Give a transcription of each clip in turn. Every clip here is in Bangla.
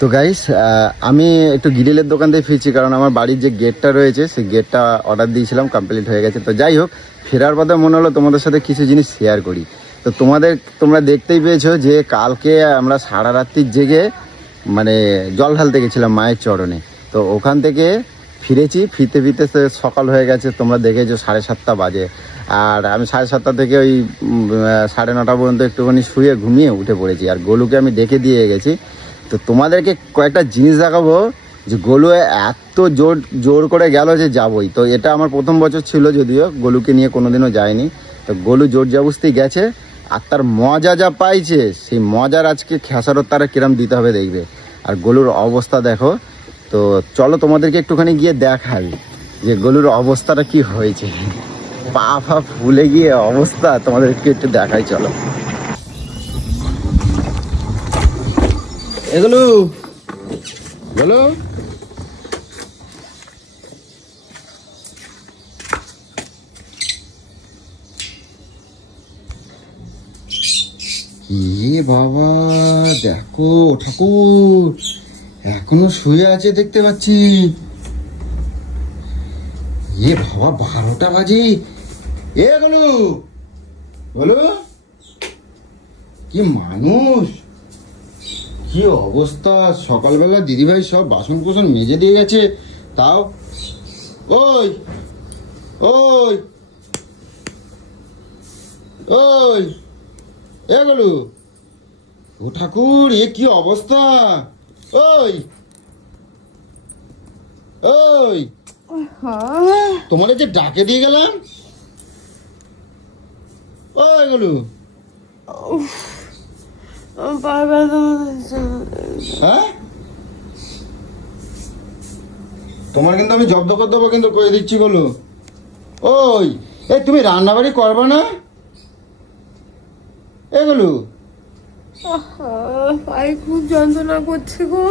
তো গাইস আমি একটু গ্রিলের দোকান থেকে ফিরছি, কারণ আমার বাড়ির যে গেটটা রয়েছে সেই গেটটা অর্ডার দিয়েছিলাম, কমপ্লিট হয়ে গেছে। তো যাই হোক, ফেরার পথে মনে হলো তোমাদের সাথে কিছু জিনিস শেয়ার করি। তো তোমরা দেখতেই পেয়েছো যে কালকে আমরা সারা রাত্রির জেগে মানে জল ঢালতে গেছিলাম মায়ের চরণে। তো ওখান থেকে ফিরেছি, ফিরতে ফিরতে সকাল হয়ে গেছে, তোমরা দেখেছো 7:30 বাজে। আর আমি 7:30 থেকে ওই 9:30 পর্যন্ত একটুখানি শুয়ে ঘুমিয়ে উঠে পড়েছি। আর গোলুকে আমি ডেকে দিয়ে গেছি। তো তোমাদেরকে কয়েকটা জিনিস দেখাবো যে গোলু এত জোর করে গেল যে যাবই। তো এটা আমার প্রথম বছর ছিল, যদিও গোলুকে নিয়ে কোনোদিনও যায়নি। তো গোলু জোর জবরদস্তি গেছে, আর তার মজা যা পাইছে সেই মজার আজকে খেসারত তারা কিরম দিতে হবে দেখবে। আর গোলুর অবস্থা দেখো। তো চলো তোমাদেরকে একটুখানি গিয়ে দেখাই যে গোলুর অবস্থাটা কি হয়েছে। পা ফুলে গিয়ে অবস্থা তোমাদেরকে একটু দেখাই, চলো। এগুলো বলো, বাবা দেখো ঠাকুর এখনো শুয়ে আছে দেখতে পাচ্ছি। বাবা 12টা বাজে। বলো বলো, কি মানুষ, কি অবস্থা। সকালবেলা দিদিভাই সব বাসন কোসন মেজে দিয়ে গেছে, তাও ওই ওই ওই এগুলো ও ঠাকুর, কি অবস্থা। ওই ওই তোমার যে ডাকে দিয়ে গেলাম, ওইগুলো হ্যাঁ, তোমার কিন্তু আমি জব্দ করে দেবো, কিন্তু করে দিচ্ছি বলো। ওই তুমি রান্না বাড়ি করবে না এগুলো? পায়ে খুব যন্ত্রণা করছে গো,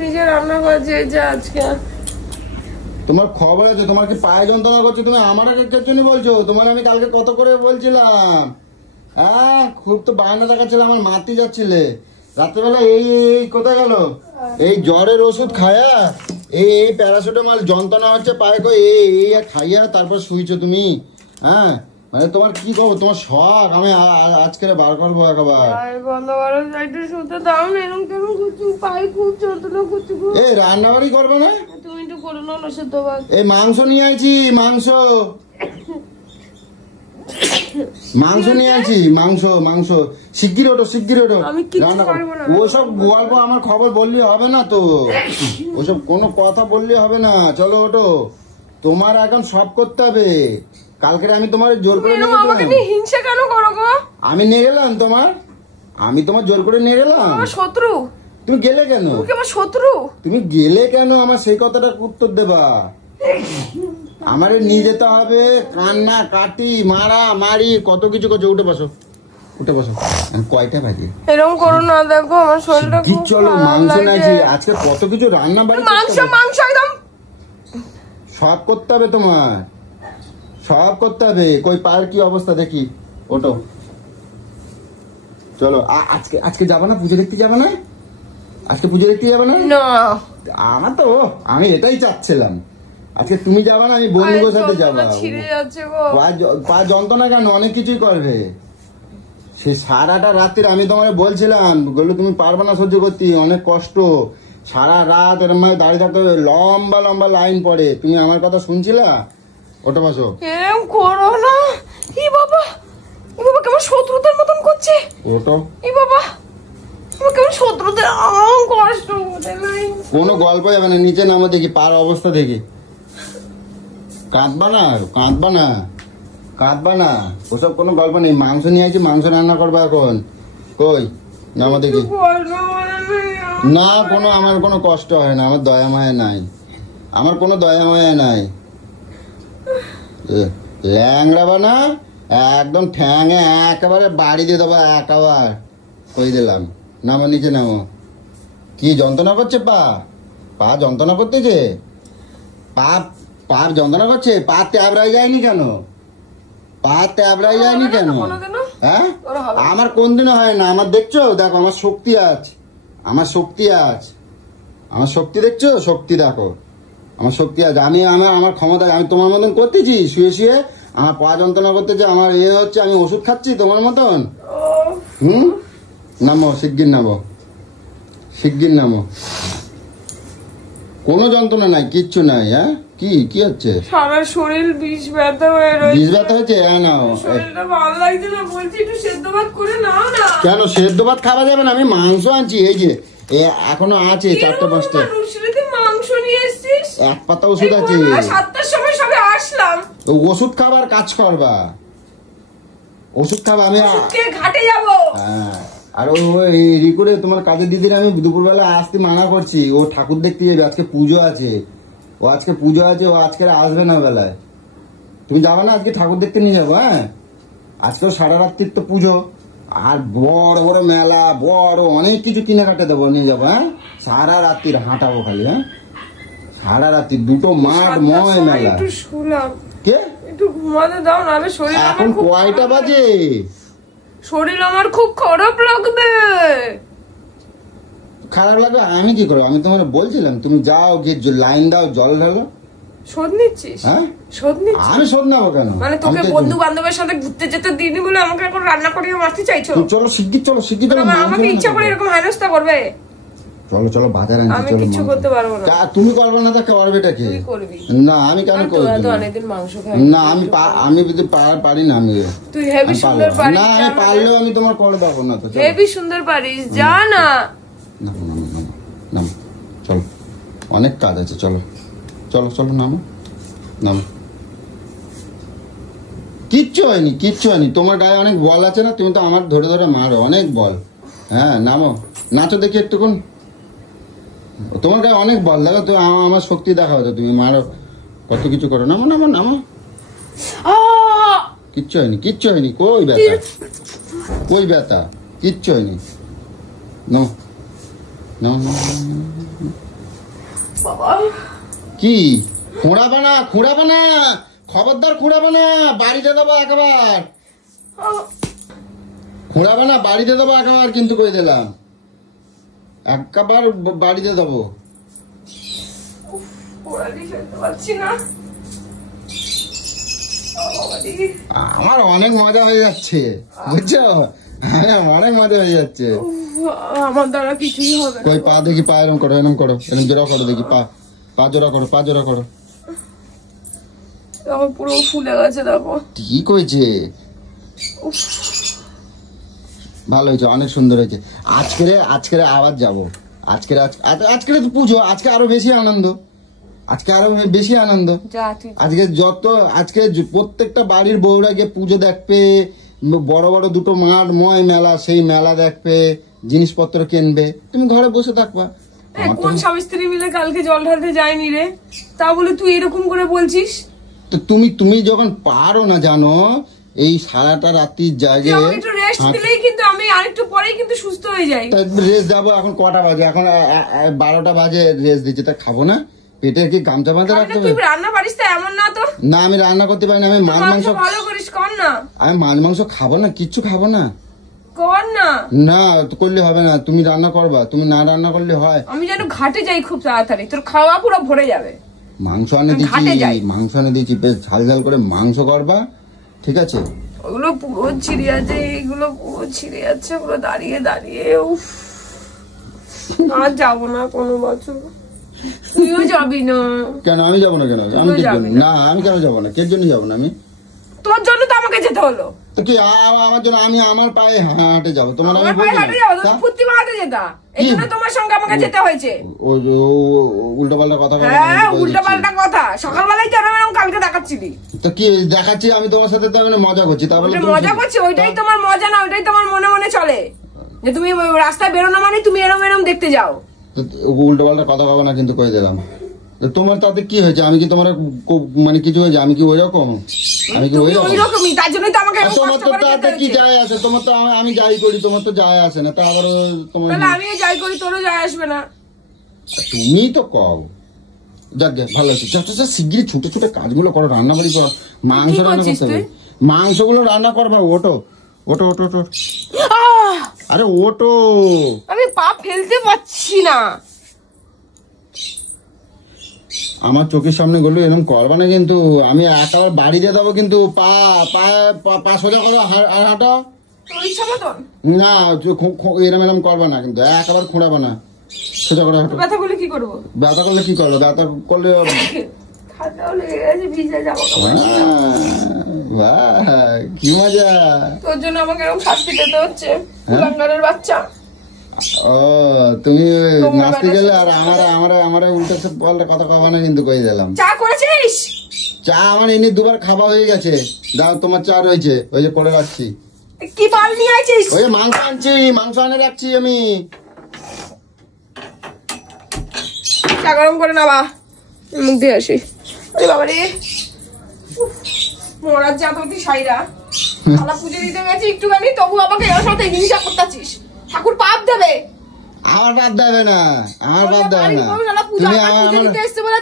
নিজে রান্না করছে যে আজকে। তোমার খবর আছে, তোমার কি পায়ে যন্ত্রণা করছে? তুমি আমার একের জন্য বলছো? তোমার আমি কালকে কত করে বলছিলাম, হ্যাঁ খুব তো বায়না দেখাচ্ছিল, আমার মাতি যাচ্ছিলে রাত্রেবেলা। এই কোথায় গেল এই জ্বরের ওষুধ খায়া, এই প্যারাসিটামল যন্ত্রণা হচ্ছে পায়ে, এই খাইয়া তারপর শুইছো তুমি। হ্যাঁ মানে তোমার কি করবো, তোমার শখ আমি আজকে বার করবো একেবারে। এই রান্নাবাড়ি করবে না? তুমি একটু করে নাও না সেদ্ধ ভাত। এই মাংস নিয়ে আইছি, মাংস নিয়ে আছি, মাংস শিগগির ওঠো, শিগগির ওঠো। ওসব গল্প আমার খবর বললে হবে না তো, ওসব কোনো কথা বললে হবে না। চলো ওঠো, তোমার এখন সব করতে হবে। কালকে আমি তোমার জোর করে হিংসা কেন করো গো? আমি নিয়ে গেলাম আমি তোমার জোর করে নিয়ে গেলাম। শত্রু তুমি গেলে কেন? শত্রু তুমি গেলে কেন? আমার সেই কথাটা উত্তর দেবা। আমারে নিয়ে যেতে হবে, কান্না কাটি মারা মারি কত কিছু করছে। উঠে বসো, উঠে বসো। কয়টা বাজে? এরকম করো না, দেখো আমার শরীরটা কি। চলো মাংস নাইছি আজকে, কত কিছু রান্না বাড়ি, মাংস একদম সব করতে হবে, তোমার সব করতে হবে। কই পায়ের কি অবস্থা দেখি, ওঠো চলো। আজকে যাবা না পুজো দেখতে? যাবা না আজকে পুজো দেখতে? যাবে না? আমার তো আমি এটাই চাচ্ছিলাম, আজকে তুমি যাবা না, আমি বন্ধুদের সাথে যাবো। পা যন্ত্রণা কেন, অনেক কিছুই করবে। সে সারাটা রাত্রির আমি তোমাকে বলছিলাম, বললো তুমি পারবে না সহ্য করতে, অনেক কষ্ট, সারা রাত এরম দাঁড়িয়ে থাকতে হবে, লম্বা লম্বা লাইন পড়ে। তুমি আমার কথা শুনছিলা? ওটা বসো। এরকম করো না। বাবা কেমন শত্রুতার মতন করছে। ওটো বাবা কেমন শত্রুদের কষ্ট। কোনো গল্প যাবে না, নিচে নামো দেখি পার অবস্থা দেখি। কাঁদবা না, কাঁদবা না, ওসব কোনো গল্প নেই। মাংস নিয়ে আসছি, মাংস রান্না করবা এখন। কই নামো দেখি। না আমার কোনো কষ্ট হয় না, আমার দয়া মায়া নাই, আমার কোনো দয়া মায়া নাই। ল্যাংড়াবা না, একদম ঠ্যাঙে একেবারে বাড়ি দিয়ে দেবো একেবারে। কই দিলাম, নামো নিচে নামো। কি যন্ত্রণা করছে? পা যন্ত্রণা করতেছে? পা যন্ত্রণা করছে? পা ট্যাবড়াই যায়নি কেন? হ্যাঁ আমার কোনদিনও হয় না। আমার দেখছো, দেখো আমার শক্তি আছে, আমার শক্তি আছে, আমার শক্তি দেখছো, শক্তি দেখো, আমার শক্তি আছে। আমি আমার ক্ষমতা, আমি তোমার মতন করতেছি শুয়ে শুয়ে, আমার পা যন্ত্রণা করতেছে, আমার হচ্ছে, আমি ওষুধ খাচ্ছি তোমার মতন? নামো, শিগগির নামো, শিগগির নামো। কোনো যন্ত্রণা নাই, কিচ্ছু নাই। হ্যাঁ, কি হচ্ছে? সারা শরীর বিষ ব্যথা হয়ে রয়েছে। বিষ ব্যথা হচ্ছে? হ্যাঁ, নাও। শরীরটা ভালো লাগছে না, বলছি একটু সেদ্ধ ভাত করে নাও না। কেন সেদ্ধ ভাত খাওয়া যাবে না? আমি মাংস আনছি, এই যে এখনো আছে 4-5টা মাংস নিয়ে এসেছিস। এক পাতা ওষুধ আছে। 7টার সময় সবে আসলাম। ওষুধ খাবার কাজ করবা, ওষুধ খাবা। আমি ঘাটে যাবো। হ্যাঁ, আর ওই রিকুরে তোমার কাজের দিদির আমি দুপুরবেলা আসতে মানা করছি, ও ঠাকুর দেখতে যাবে, আজকে পুজো আছে, ও আজকে পুজো আছে, ও আজকে আসবে না বেলায়। তুমি যাবে না আজকে? ঠাকুর দেখতে নিয়ে যাবো। হ্যাঁ, আজকেও সারা রাত্রির তো পুজো, আর বড় বড় মেলা, বড় অনেক কিছু কিনে কাটে দেবো, নিয়ে যাবো। হ্যাঁ, সারা রাত্রির হাঁটাবো খালি। হ্যাঁ, সারা রাত্রি 2টো মাঠ ময় মেলা। কে একটু ঘুমাতে দাও, নাহলে শরীর এখন কয়টা বাজে? শরীর আমার খুব খারাপ লাগবে। খারাপ লাগবে? আমি কি করবো? আমি তোমার বলছিলাম তুমি যাও, গিয়ে লাইন দাও, জল ঢালো। শোধ নিচ্ছিস? হ্যাঁ, শোধ নিচ্ছিস? আমি শোধ নেবো কেন? মানে তোকে বন্ধু বান্ধবের সাথে ঘুরতে যেতে দিনি বলে আমাকে এখন রান্না করে মারতে চাইছো? চলো শিগগির, চলো শিগগির। আমাকে ইচ্ছা করে এরকম হেনস্থা করবে? চলো চলো বাজারে আনতে। আমি কিছু করতে পারবো না। তুমি করবে না তো করবে টা কে? তুই করবি। না, আমি কেন করব? তো অনেকদিন মাংস খাই না, আমি যদি পারি না। আমি তুই হেভি সুন্দর পারিস। না, আমি পারলেও আমি তোমার করে দেবো না তো। হেভি সুন্দর পারিস, যা না। না, চলো, অনেক কাজ আছে, চলো চলো চলো, নামো নামো। কিচ্ছু হয়নি, কিচ্ছু হয়নি। তোমার গায়ে অনেক বল আছে না, তুমি তো আমার ধরে ধরে মারো, অনেক বল। হ্যাঁ, নামো, নাচো দেখি একটুক্ষণ। তোমার গায়ে অনেক বল, দেখো তো, আমার শক্তি দেখা হতো, তুমি মারো, কত কিছু করো। নামো নামো নামো। কিচ্ছু হয়নি, কিচ্ছু হয়নি। কই ব্যথা, কই ব্যথা? কিচ্ছু হয়নি। নামো নামো। কি খুঁড়াবে না, খুঁড়াবে না, খবরদার খুঁড়াবে না, বাড়িতে দেবো একবার। খুঁড়াবে না, বাড়িতে দেবো একবার, কিন্তু কই দিলাম, একবার বাড়িতে দেবো। আমার অনেক মজা হয়ে যাচ্ছে, বুঝছো? অনেক মজা হয়ে যাচ্ছে। আমার দ্বারা কিছুই হবে না। কই পা দেখি, পা এরম করো, এরম করো, এরম জোড়া করো দেখি, পা জোড়া করো, পা জোড়া করো। পুরো ফুলে গেছে, দেখো। ঠিক হয়েছে, ভালো হয়েছে, অনেক সুন্দর হয়েছে। আজকে আবার যাবো। আজকে তো পুজো, আজকে আরো বেশি আনন্দ, আজকে আরো বেশি আনন্দ। আজকে প্রত্যেকটা বাড়ির বউরা গিয়ে পুজো দেখবে, বড় বড় 2টো মাঠ ময় মেলা, সেই মেলা দেখবে, জিনিসপত্র কিনবে, তুমি ঘরে বসে থাকবা। কোন স্বামী স্ত্রী মিলে কালকে জল ঢালতে যায়নি রে? তা বলে তুই এরকম করে বলছিস? তো তুমি যখন পারো না, জানো, এই সারাটা রাত্রির জায়গায় একটু রেস্ট দিলেই কিন্তু আমি আরেকটু পরেই কিন্তু সুস্থ হয়ে যাই। রেস্ট যাবো। এখন কটা বাজে? এখন 12টা বাজে, রেস্ট দিচ্ছে, তা খাবো না? পেটে কি গামছা বাঁধে রাখতে হবে? তুই রান্না পারিস তো? এমন না তো। না, আমি রান্না করতে পারি না। আমি মাছ মাংস ভালো করিস, কর না। আমি মাছ মাংস খাবো না, কিচ্ছু খাবো না, কর না। না করলে হবে না, তুমি রান্না করবা, তুমি না রান্না করলে হয়? আমি যেন ঘাটে যাই খুব তাড়াতাড়ি, তোর খাওয়া পুরো ভরে যাবে। মাংস আনে দিচ্ছি, বেশ ঝাল ঝাল করে মাংস করবা, ঠিক আছে? ওগুলো পুরো ছিঁড়ে আছে, এইগুলো পুরো ছিঁড়ে যাচ্ছে, পুরো দাঁড়িয়ে দাঁড়িয়ে। উফ, আর যাবো না কোনো বছর। তুইও যাবি না? কেন আমি যাবো না? কেন না, আমি কেন যাবো না? কে জন্য যাবো না? আমি তোর জন্য তো আমাকে যেতে হলো। তো কি আমার জন্য? আমি আমার পায়ে হাঁটে যাবো, তোমার আমি ফুর্তি মারাতে যেতা, এই জন্য তোমার সঙ্গে আমাকে যেতে হয়েছে। উল্টো পাল্টা কথা। হ্যাঁ, উল্টো পাল্টা কথা। সকালবেলায় কেন এরকম কালকে দেখাচ্ছিলি? তো কি দেখাচ্ছি? আমি তোমার সাথে তো মজা করছি, তাহলে মজা করছি? ওইটাই তোমার মজা না, ওইটাই তোমার মনে মনে চলে, যে তুমি রাস্তায় বেরোনো মানে তুমি এরম এরম দেখতে যাও। উল্টো পাল্টা কথা বলবো না, কিন্তু কয়ে দিলাম। তোমার তাতে কি হয়েছে? আমি কি তোমার মানে কিছু হয়েছে? আমি কি ওই রকম? আমি কি ওই রকমই? তার জন্যই তো আমাকে তোমার তো তাতে কি যায় আসে? তোমার তো আমি যাই করি, তোমার তো যায় আসে না। তা আবার তোমার আমিও যাই করি, তোরও যায় আসবে না। তুমি তো কও। যাক গে, ভালো হচ্ছে। যত শিগগিরই ছুটে ছুটে কাজগুলো করো, রান্না বাড়ি করো, মাংস রান্না করতে হবে, মাংসগুলো রান্না করবা। ওঠো ওটো ওটো ওটো, আরে ওটো। আমি পা ফেলতে পারছি না। আমার চোখের সামনে গেলো, এরকম করবা না কিন্তু। আমি একেবারে বাড়ি দিয়ে দেবো কিন্তু। পা পা পা সোজা করো আর হাঁটো। ইচ্ছা মতন না, এরম এরম করবা না কিন্তু, একেবারে খোঁড়াবা না, সোজা করে হাঁটো। ব্যথা করলে কি করবো? ব্যথা করলে কি করবে? ব্যথা করলে কি মজা। তোর জন্য আমাকে এরকম শাস্তি পেতে হচ্ছে, কুলাঙ্গারের বাচ্চা। ও তুমি নাচতে গেলে আর আমার উল্টো পাল্টা কথা কবা না কিন্তু, কই দিলাম। চা করেছিস? চা আমার এনে দুবার খাওয়া হয়ে গেছে। দাও, তোমার চা রয়েছে, ওই যে করে রাখছি। কি পাল নিয়ে আইছিস? ওই মাংস আনছি, মাংস আনে রাখছি আমি। চা গরম করে না বা, মুখ দিয়ে আসি। আরে বাবা রে, মরার জাততি সাইরা শালা পুজো দিতে গেছি একটুখানি, তবু আমাকে এর সাথে হিংসা করতেছিস। ঠাকুর পাপ দেবে। আমার বাদ দেবে না, আমার বাদ দেবে না।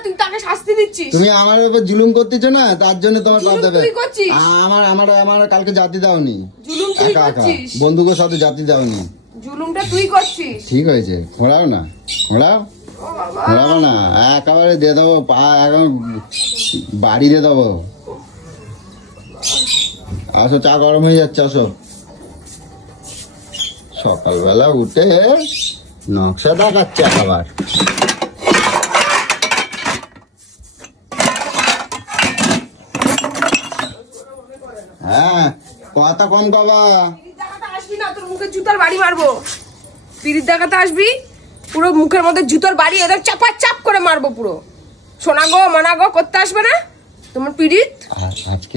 তুই তাকে শাস্তি দিচ্ছিস। তুমি আমার উপর জুলুম করতেছো না, তার জন্য তোমার বাদ দেবে। তুই করছিস। আমার কালকে জাতি দাওনি, জুলুম তুই করছিস। বন্ধুদের সাথে জাতি দাওনি, জুলুমটা তুই করছিস। ঠিক হয়েছে, খোঁড়াও না, খোঁড়াও, খোঁড়াবো না, একেবারে দিয়ে দেবো। পা এখন বাড়ি দিয়ে দেবো। আসো, চা গরম হয়ে যাচ্ছে, আসো। সকালবেলা উঠে নকশা দেখাচ্ছে আবার। হ্যাঁ, কথা কম কবা। আসবি না, তোর মুখে জুতার বাড়ি মারবো। পিরিত দেখাতে আসবি, পুরো মুখের মধ্যে জুতার বাড়ি এদের চাপা চাপ করে মারবো পুরো। সোনা গো মানা গো করতে আসবে না তোমার পিরিত।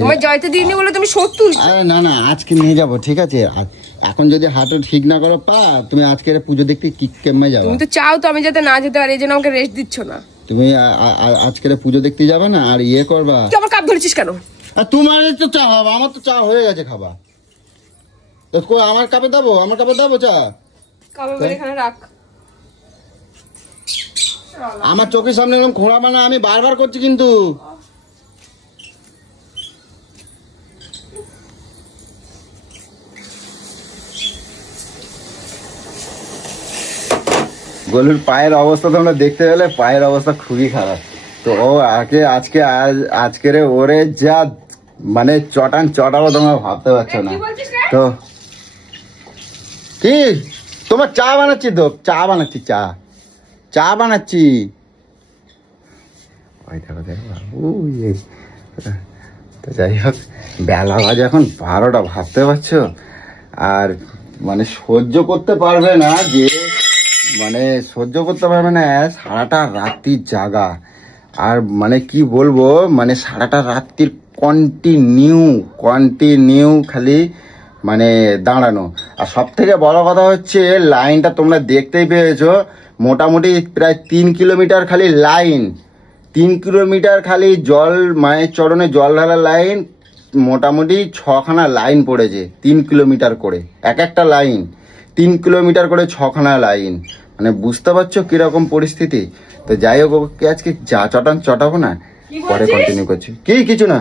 তোমার জয়তে দিইনি বলে তুমি শত্রু। আরে না না, আজকে নিয়ে যাবো, ঠিক আছে। এখন যদি হাঁটো ঠিক না করো পা, তুমি আজকে পুজো দেখতে কি কেমনে যাবে? তুমি তো চাও তো আমি যাতে না যেতে পারি, এই জন্য আমাকে রেস্ট দিচ্ছ না। তুমি আজকে পুজো দেখতে যাবে না, আর ইয়ে করবা। তুই আমার কাপ ধরেছিস কেন? তোমার তো চা হবে, আমার তো চা হয়ে গেছে খাবা। তো আমার কাপে দেবো, আমার কাপে দেবো চা। কাপে এখানে রাখ। আমার চোখের সামনে এরকম খোঁড়া মানে আমি বারবার করছি কিন্তু। গলুর পায়ের অবস্থা তোমরা দেখতে গেলে, পায়ের অবস্থা খুবই খারাপ। তো ও আজকের ওরে যা মানে চটাবো তোমরা ভাবতে পারছো না। তো কি তোমার চা বানাচ্ছি, তো চা বানাচ্ছি, চা বানাচ্ছি। তো যাই হোক, বেলা বাজে এখন 12টা, ভাবতে পারছো। আর মানে সহ্য করতে পারবে না যে, মানে সহ্য করতে পারবে না সারাটা রাত্রির জাগা। আর মানে কি বলবো, মানে সারাটা রাত্রির কন্টিনিউ খালি মানে দাঁড়ানো। আর সব থেকে বড় কথা হচ্ছে, লাইনটা তোমরা দেখতেই পেয়েছো, মোটামুটি প্রায় 3 কিলোমিটার খালি লাইন, 3 কিলোমিটার খালি জল, মায়ের চরণে জল ঢালার লাইন। মোটামুটি 6খানা লাইন পড়েছে, 3 কিলোমিটার করে এক একটা লাইন, 3 কিলোমিটার করে 6খানা লাইন। মানে বুঝতে পারছো কিরকম পরিস্থিতি। তো যাই হোক, ওকে আজকে চটাবো না, পরে কন্টিনিউ করছি। কিছু না।